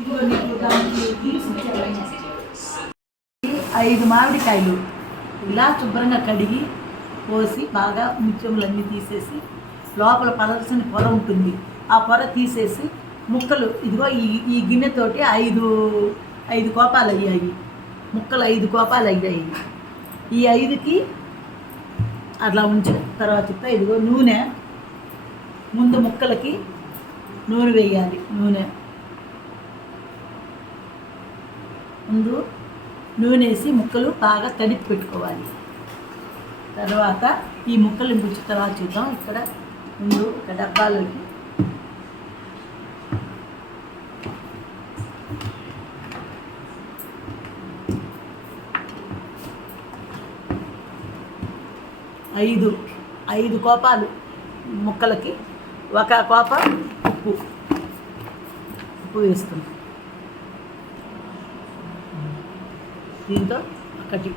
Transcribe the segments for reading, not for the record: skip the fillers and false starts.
ఇదిగో నీకు దానికి తీసుకొచ్చాను. 5 మామిడికాయలు ఇలా శుభ్రంగా కడిగి పోసి బాగా ముత్యములన్నీ తీసేసి లోపల పలసని పొర ఉంటుంది. ఆ పొర తీసేసి ముక్కలు ఇదిగో ఈ గిన్నెతోటి 5 కోపాలు అయ్యాయి. ముక్కలు 5 కోపాలు అయ్యాయి. ఈ 5కి అట్లా ఉంచిన తర్వాత ఇదిగో నూనె, ముందు ముక్కలకి నూనె వేయాలి. ముందు నూనె వేసి ముక్కలు బాగా తడిపి పెట్టుకోవాలి. తర్వాత ఈ ముక్కలు గుచ్చిన తర్వాత చూద్దాం. ఇక్కడ ముందు ఒక డబ్బాలోకి ఐదు కోపాలు ముక్కలకి 1 కోప ఉప్పు వేస్తుంది. దీంతో 1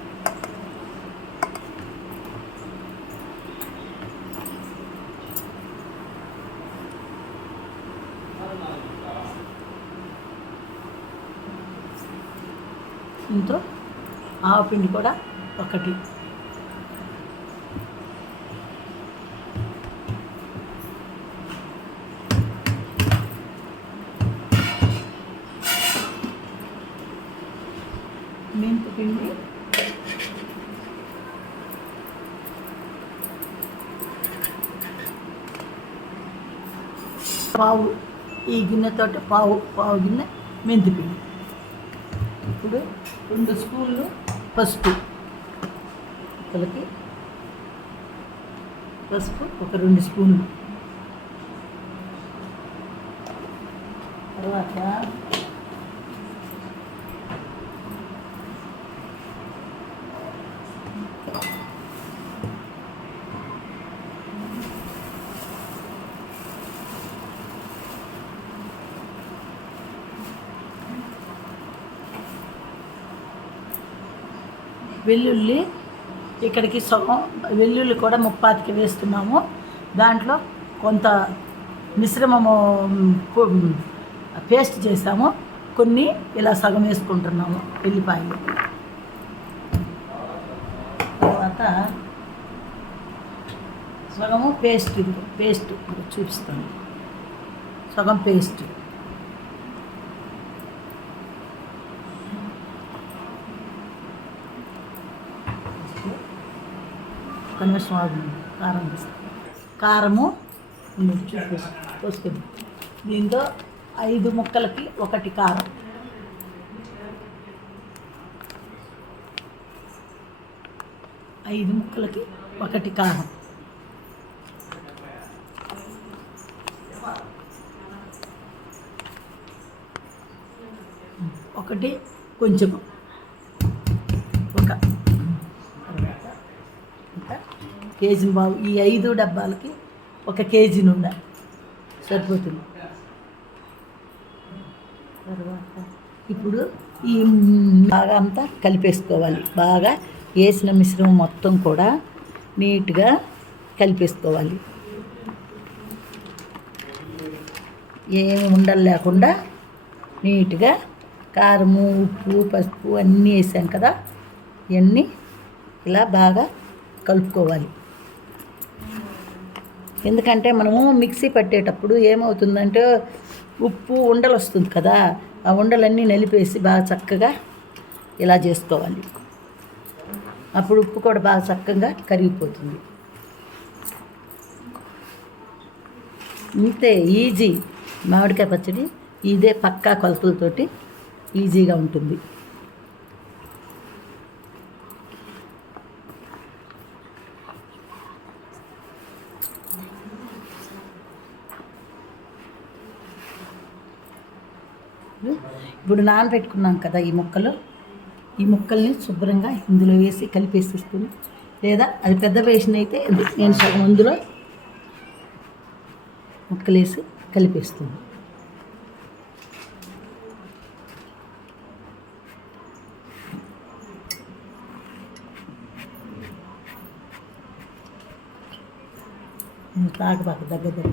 దీంతో ఆవపిండి కూడా 1 మెంతిపిండి పావు, ఈ గిన్నెతోటి పావు గిన్నె మెంతిపిండి. ఇప్పుడు 2 స్పూన్లు పసుపు, ముక్కలకి పసుపు ఒక 2 స్పూన్లు. తర్వాత వెల్లుల్లి, ఇక్కడికి సగం వెల్లుల్లి కూడా 35కి వేస్తున్నాము. దాంట్లో కొంత మిశ్రమము పేస్ట్ చేసాము, కొన్ని ఇలా సగం వేసుకుంటున్నాము వెల్లిపాయలు. తర్వాత సగము పేస్ట్ చూపిస్తాను. సగం పేస్ట్, కనిసం కారము పోసుకుంది. దీంతో 5 ముక్కలకి 1 కారం, 5 ముక్కలకి 1 కారం, 1 కొంచెము, 1 కేజీ బావు. ఈ 5 డబ్బాలకి 1 కేజీ నూనె సరిపోతుంది. తర్వాత ఇప్పుడు ఈ బాగా అంతా కలిపేసుకోవాలి. బాగా వేసిన మిశ్రమం మొత్తం కూడా నీట్గా కలిపేసుకోవాలి. ఏమి ఉండలు లేకుండా నీట్గా కారము, ఉప్పు, పసుపు అన్నీ వేసాం కదా, ఇవన్నీ ఇలా బాగా కలుపుకోవాలి. ఎందుకంటే మనము మిక్సీ పట్టేటప్పుడు ఏమవుతుందంటే ఉప్పు ఉండలు వస్తుంది కదా, ఆ ఉండలన్నీ నలిపేసి బాగా చక్కగా ఇలా చేసుకోవాలి. అప్పుడు ఉప్పు కూడా బాగా చక్కగా కరిగిపోతుంది. ఇంతే ఈజీ మామిడికాయ పచ్చడి. ఇదే పక్కా కొలతలతోటి ఈజీగా ఉంటుంది. ఇప్పుడు నానబెట్టుకున్నాం కదా ఈ ముక్కల్ని శుభ్రంగా ఇందులో వేసి కలిపేసేసుకుని, లేదా అది పెద్ద బేషన్ అయితే నేను సగం అందులో ముక్కలేసి కలిపేస్తుంది. తాగబాక దగ్గర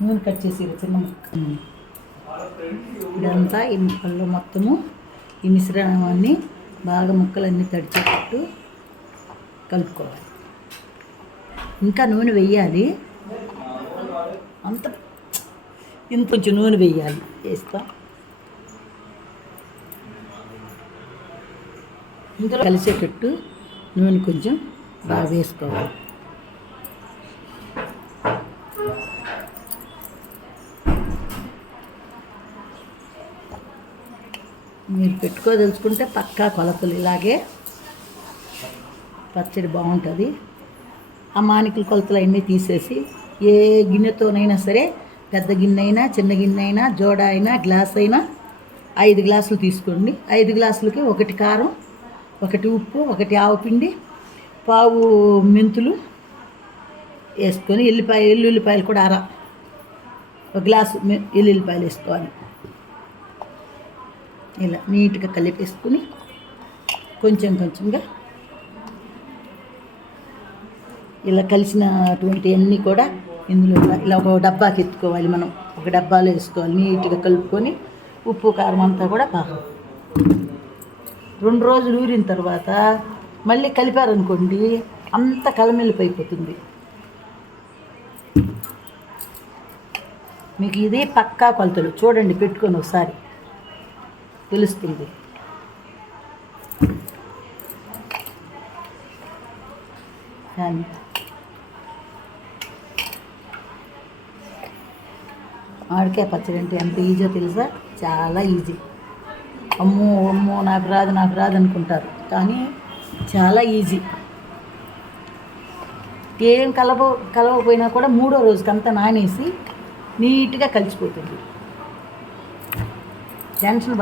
నూనె కట్ చేసి చిన్న ముక్క. ఇదంతా ఈ ముక్కల్లో మొత్తము ఈ మిశ్రమాన్ని బాగా ముక్కలన్నీ తడిచేటట్టు కలుపుకోవాలి. ఇంకా నూనె వేయాలి, అంత ఇంకొంచెం నూనె వేయాలి. వేస్తాం. ఇందులో కలిసేటట్టు నూనె కొంచెం బాగా వేసుకోవాలి. మీరు పెట్టుకోదలుచుకుంటే పక్కా కొలతలు ఇలాగే పచ్చడి బాగుంటుంది. ఆ మానికల కొలతలు అన్నీ తీసేసి ఏ గిన్నెతోనైనా సరే, పెద్ద గిన్నె అయినా చిన్న గిన్నె అయినా జోడ అయినా గ్లాస్ అయినా 5 గ్లాసులు తీసుకోండి. 5 గ్లాసులకి 1 కారం, 1 ఉప్పు, 1 ఆవపిండి, పావు మెంతులు వేసుకొని ఎల్లుల్లిపాయలు కూడా 1 గ్లాసు ఎల్లుల్లిపాయలు వేసుకోవాలి. ఇలా నీట్గా కలిపేసుకుని కొంచెం కొంచెంగా ఇలా కలిసినటువంటి అన్నీ కూడా ఇందులో ఇలా ఒక డబ్బాకి ఎత్తుకోవాలి. మనం ఒక డబ్బాలో వేసుకోవాలి. నీట్గా కలుపుకొని ఉప్పు కారం అంతా కూడా బాగా 2 రోజులు ఊరిన తర్వాత మళ్ళీ కలిపారనుకోండి, అంత కలమెలిపోయిపోతుంది. మీకు ఇది పక్కా కొలతలు చూడండి, పెట్టుకొని ఒకసారి తెలుస్తుంది. కానీ మామిడికాయ పచ్చడి అంటే ఎంత ఈజీయో తెలుసా? చాలా ఈజీ. అమ్మో అమ్మో నాకు రాదు అనుకుంటారు, చాలా ఈజీ. ఏం కలవకపోయినా కూడా 3వ రోజుకి అంతా నానేసి నీట్గా కలిసిపోతుంది. టెన్షన్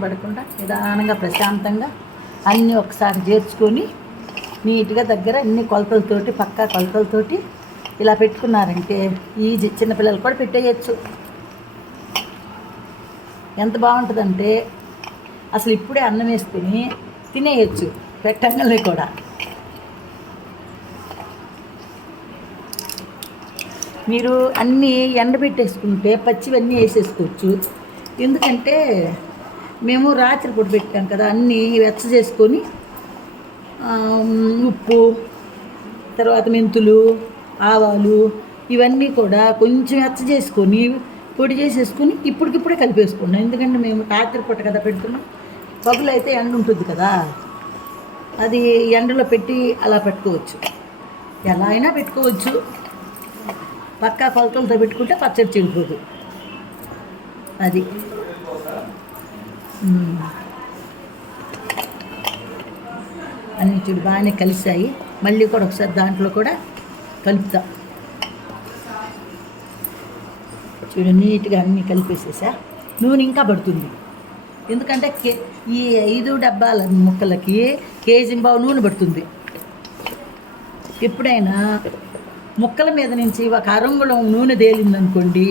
పడకుండా నిదానంగా ప్రశాంతంగా అన్నీ ఒకసారి చేర్చుకొని నీట్గా దగ్గర అన్ని కొలతలతోటి, పక్కా కొలతలతోటి ఇలా పెట్టుకున్నారంటే ఈజీ. చిన్నపిల్లలు కూడా పెట్టేయచ్చు. ఎంత బాగుంటుందంటే అసలు ఇప్పుడే అన్నం వేసుకుని తినేయచ్చు, పెట్టంగానే కూడా. మీరు అన్నీ ఎండబెట్టేసుకుంటే పచ్చివన్నీ వేసేసుకోవచ్చు. ఎందుకంటే మేము రాత్రిపూట పెట్టాం కదా, అన్నీ వెచ్చ చేసుకొని ఉప్పు, తర్వాత మెంతులు, ఆవాలు ఇవన్నీ కూడా కొంచెం వెచ్చ చేసుకొని పొడి చేసేసుకొని ఇప్పటికిప్పుడే కలిపేసుకున్నాం. ఎందుకంటే మేము రాత్రిపూట కదా పెడుతున్నాం, పగులు అయితే ఎండ ఉంటుంది కదా, అది ఎండలో పెట్టి అలా పెట్టుకోవచ్చు. ఎలా అయినా పెట్టుకోవచ్చు. పక్కా కొలతలతో పెట్టుకుంటే పచ్చడి చెడిపోదు. అది అన్ని చూడు బాగానే కలిసాయి. మళ్ళీ కూడా ఒకసారి దాంట్లో కూడా కలుపుతా. చూడు నీట్గా అన్నీ కలిపేసేసా. నూనె ఇంకా పడుతుంది. ఎందుకంటే ఈ 5 డబ్బాల ముక్కలకి కేజీ-పావు నూనె పడుతుంది. ఎప్పుడైనా ముక్కల మీద నుంచి ఒక అరంగుళం నూనె తేలిందనుకోండి,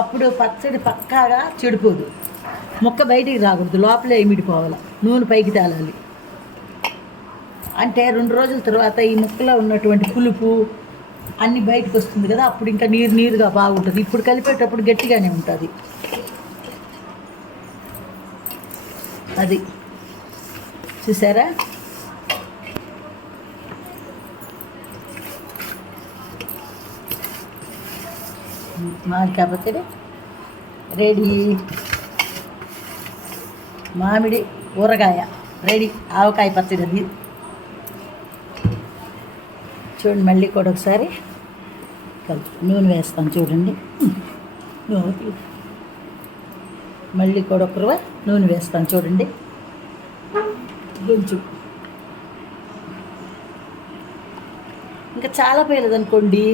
అప్పుడు పచ్చడి పక్కాగా చెడిపోదు. ముక్క బయటికి రాకూడదు, లోపలే ఇమిడిపోవాలి, నూనె పైకి తేలాలి. అంటే 2 రోజుల తర్వాత ఈ ముక్కలో ఉన్నటువంటి పులుపు అన్నీ బయటకు వస్తుంది కదా, అప్పుడు ఇంకా నీరుగా బాగుంటుంది. ఇప్పుడు కలిపేటప్పుడు గట్టిగానే ఉంటుంది. అది చూసారా? మామిడికాయ పచ్చడి రెడీ. మామిడి ఊరగాయ రెడీ. ఆవకాయ పచ్చడి అది చూడండి. మళ్ళీ కూడా ఒకసారి నూనె వేస్తాం చూడండి. మళ్ళీ కూడా ఒక నూనె వేస్తాం చూడండి. కొంచెం ఇంకా చాలా పోయలేదనుకోండి,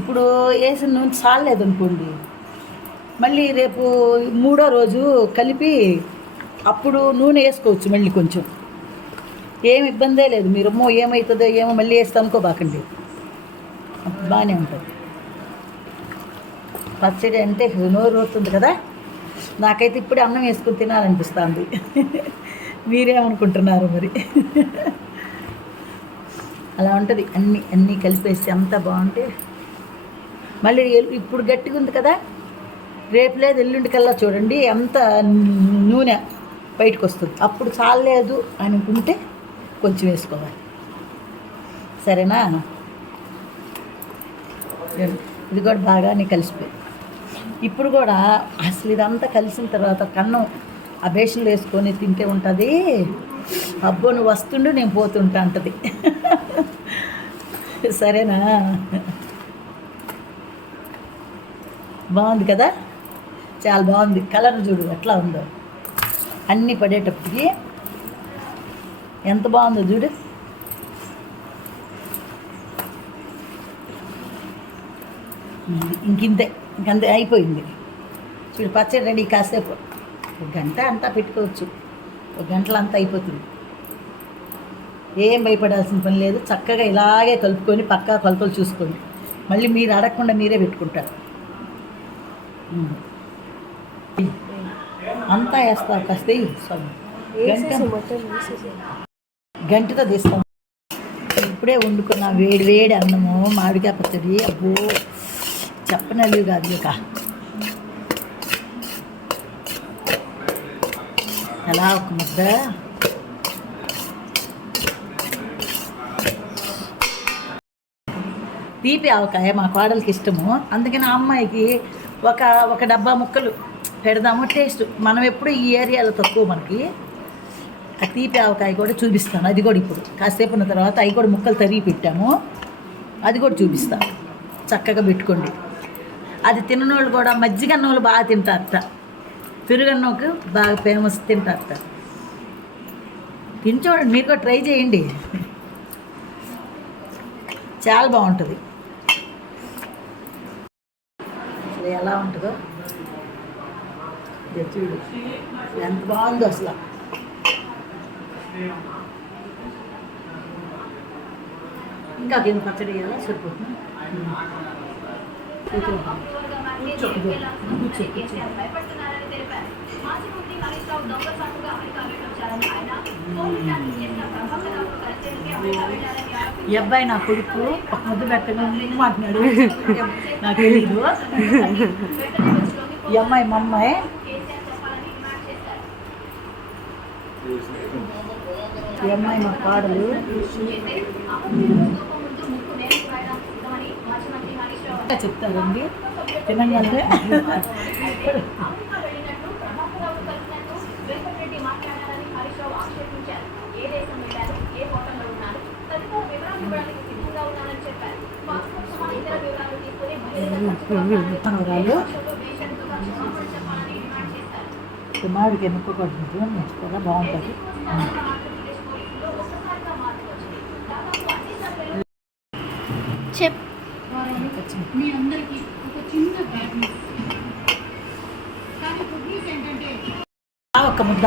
ఇప్పుడు వేసిన నూనె చాలేదనుకోండి, మళ్ళీ రేపు 3వ రోజు కలిపి అప్పుడు నూనె వేసుకోవచ్చు. మళ్ళీ కొంచెం ఏం ఇబ్బందే లేదు. మీరు ఏమవుతుందో ఏమో మళ్ళీ వేస్తే అనుకోబాకండి, బాగానే ఉంటుంది. పచ్చడి అంటే నోరు ఊరుతుంది కదా. నాకైతే ఇప్పుడే అన్నం వేసుకుని తినాలనిపిస్తుంది. మీరేమనుకుంటున్నారు మరి? అలా ఉంటుంది. అన్నీ కలిపేసి అంతా బాగుంటే మళ్ళీ ఇప్పుడు గట్టిగా ఉంది కదా, రేపు లేదు ఎల్లుండి కల్లా చూడండి ఎంత నూనె బయటకు వస్తుంది. అప్పుడు చాలలేదు అనుకుంటే కొంచెం వేసుకోవాలి. సరేనా? ఇది కూడా బాగానే కలిసిపోయి ఇప్పుడు కూడా అసలు ఇదంతా కలిసిన తర్వాత కన్నం ఆ బేషన్లు వేసుకొని తింటే ఉంటుంది. అబ్బో నువ్వు వస్తుండు నేను పోతుంటా అంటది. సరేనా? బాగుంది కదా, చాలా బాగుంది. కలర్ చూడు ఎట్లా ఉందో, అన్నీ పడేటప్పటికి ఎంత బాగుందో చూడు. ఇంకంతే అయిపోయింది. చూడు పచ్చడి రెడీ. కాసేపు ఒక గంట అంతా పెట్టుకోవచ్చు, ఒక గంటలో అంతా అయిపోతుంది. ఏం భయపడాల్సిన పని లేదు. చక్కగా ఇలాగే కలుపుకొని పక్కా కొలతలు చూసుకోండి. మళ్ళీ మీరు అడగకుండా మీరే పెట్టుకుంటారు. అంతా వేస్తారు కాస్త గంటతో తీస్తాం. ఇప్పుడే వండుకున్న వేడి వేడి అన్నము మామిడికాయ పచ్చడి. అబ్బో చెప్పనల్లి కాదు ఇక. అలా ఒక ముద్ద తీపి ఆవకాయ మా కోడలికి ఇష్టము. అందుకని ఆ అమ్మాయికి ఒక డబ్బా ముక్కలు పెడదాము టేస్ట్. మనం ఎప్పుడు ఈ ఏరియాలో తక్కువ మనకి. ఆ తీపి ఆవకాయ కూడా చూపిస్తాను. అది కూడా ఇప్పుడు కాసేపు ఉన్న తర్వాత అవి కూడా ముక్కలు తరిగి పెట్టాము. అది కూడా చూపిస్తాను. చక్కగా పెట్టుకోండి. అది తిన్నోళ్ళు కూడా మజ్జిగన్నోళ్ళు బాగా తింటారట. పెరుగన్నోకు బాగా ఫేమస్ తింటారట. తిని చూడండి, మీరు కూడా ట్రై చేయండి. చాలా బాగుంటుంది. అసలు ఎలా ఉంటుందో చూడు, ఎంత బాగుందో అసలు. ఇంకా ఏం పచ్చడి వేయాలా? సరిపోతుంది. ఈ అబ్బాయి నా కొడుకు ఒక ముద్దు పెట్టగా మాట్లాడు. నాకు తెలీదు. ఈ అమ్మాయి మా అమ్మాయి. ఈ అమ్మాయి మా పాడలు. చెప్తారండి తినగానే. మామిడికి ఎన్నుకోకూడదు, మెచ్చుకోగా బాగుంటుంది. మీ అందరికీ ఒక చిన్న బ్యాడ్ న్యూస్. కానీ గుడ్ న్యూస్ ఏంటంటే ఒక్క ముద్ద.